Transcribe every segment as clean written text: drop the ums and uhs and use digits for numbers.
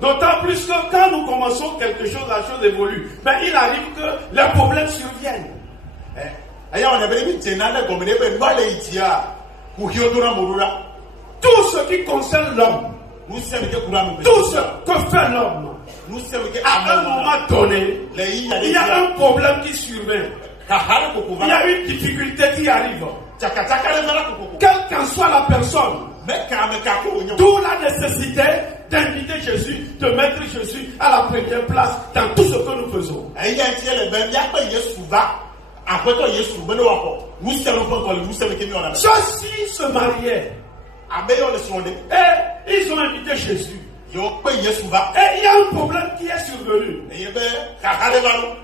D'autant plus que quand nous commençons quelque chose, la chose évolue. Mais il arrive que les problèmes surviennent. Tout ce qui concerne l'homme, tout ce que fait l'homme, à un moment donné, il y a un problème qui survient. Il y a une difficulté qui arrive. Quelle qu'en soit la personne, d'où la nécessité d'inviter Jésus, de mettre Jésus à la première place dans tout ce que nous faisons. Ceux-ci se mariaient et ils ont invité Jésus. Et il y a un problème qui est survenu.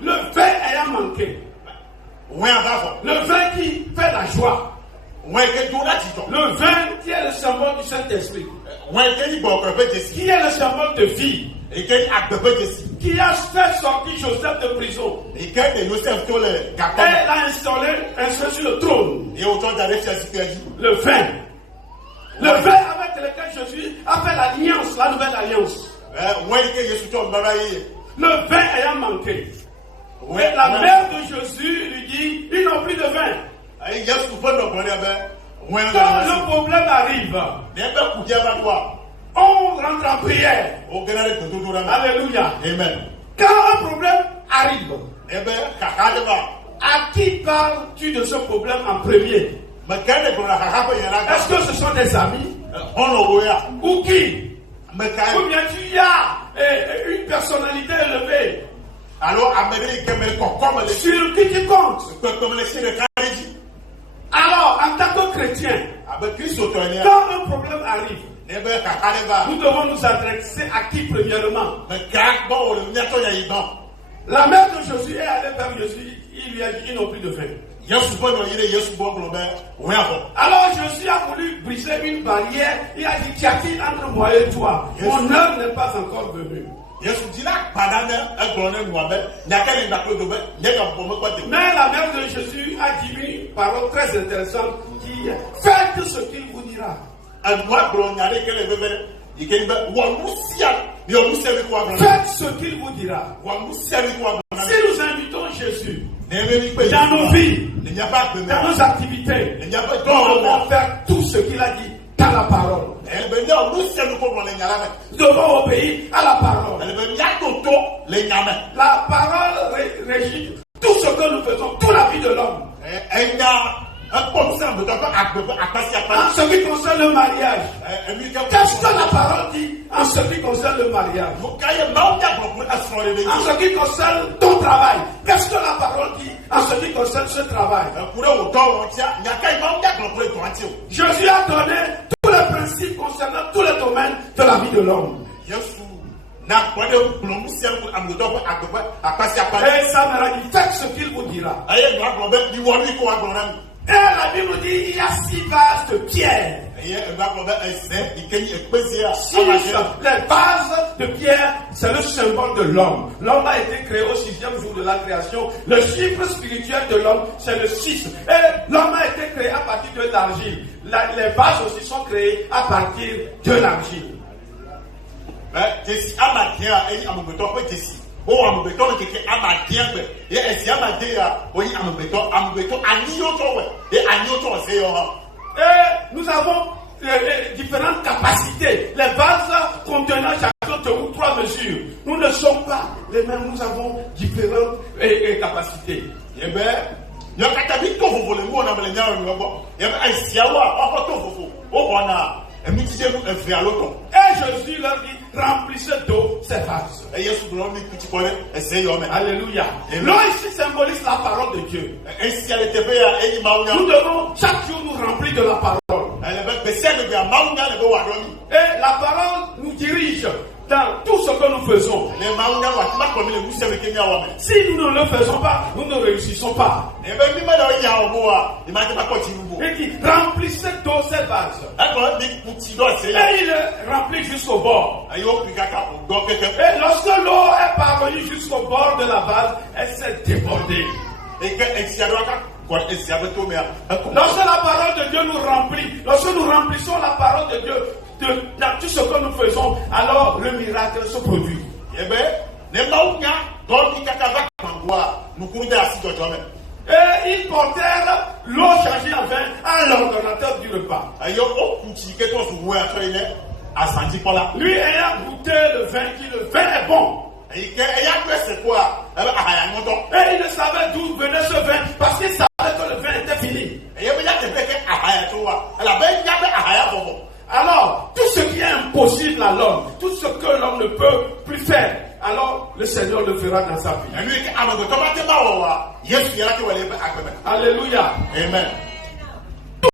Le vin ayant manqué. Le vin qui fait la joie. Le vin qui est le symbole du Saint-Esprit. Qui est le symbole de vie. Qui a fait sortir Joseph de prison. Et l'a installé sur le trône. Le vin. Le vin avec lequel Jésus a fait l'alliance, la nouvelle alliance. Le vin ayant manqué. Et la mère de Jésus lui dit, ils n'ont plus de vin. Quand le problème arrive, on rentre en prière. Alléluia. Amen. Quand un problème arrive, à qui parles-tu de ce problème en premier? Est-ce que ce sont des amis? Ou qui? Ou bien tu as une personnalité élevée? Sur qui tu comptes? Alors, en tant que chrétien, quand un problème arrive, nous devons nous adresser à qui premièrement? La mère de Jésus est allée vers Jésus, il lui a dit, ils n'ont plus de vin. Alors Jésus a voulu briser une barrière, il a dit, qu'y a-t-il entre moi et toi? Mon heure n'est pas encore venue. Mais la mère de Jésus a dit une parole très intéressante qui est, faites ce qu'il vous dira. Faites ce qu'il vous dira. Si nous invitons Jésus dans nos vies, dans nos activités, nous devons faire tout ce qu'il a dit dans la parole. Nous devons obéir à la parole. La parole régit tout ce que nous faisons, toute la vie de l'homme. En ce qui concerne le mariage, qu'est-ce que la parole dit en ce qui concerne le mariage? En ce qui concerne ton travail, qu'est-ce que la parole dit en ce qui concerne ce travail? Jésus a donné tous les principes concernant tous les domaines de la vie de l'homme. Et ça me dit, faites ce qu'il vous dira. Et la Bible dit, il y a 6 vases de pierre. 6, les vases de pierre, c'est le symbole de l'homme. L'homme a été créé au 6e jour de la création. Le chiffre spirituel de l'homme, c'est le 6. Et l'homme a été créé à partir de l'argile. Les vases aussi sont créés à partir de l'argile. Et nous avons différentes capacités. Les vases contenant chacun 2 ou 3 mesures. Nous ne sommes pas les mêmes, nous avons différentes capacités. Et Jésus leur dit, remplissez d'eau ces vases. Alléluia. L'eau ici symbolise la parole de Dieu. Nous devons chaque jour nous remplir de la parole. Et la parole nous dirige dans tout ce que nous faisons. Si nous ne le faisons pas, nous ne réussissons pas. Il dit, remplissez d'eau ces vases. Et il remplit jusqu'au bord. Et lorsque l'eau est parvenue jusqu'au bord de la vase, elle s'est débordée. Lorsque la parole de Dieu nous remplit, lorsque nous remplissons la parole de Dieu, dans tout ce que nous faisons, alors le miracle se produit. Et ils portèrent l'eau changée en vin à l'ordonnateur du repas. Lui ayant goûté le vin, qui le vin est bon. Et il ne savait d'où venait ce vin parce qu'il savait que le vin était fini. Alors, tout ce qui est impossible à l'homme, tout ce que l'homme ne peut plus faire, alors le Seigneur le fera dans sa vie. Alléluia. Amen.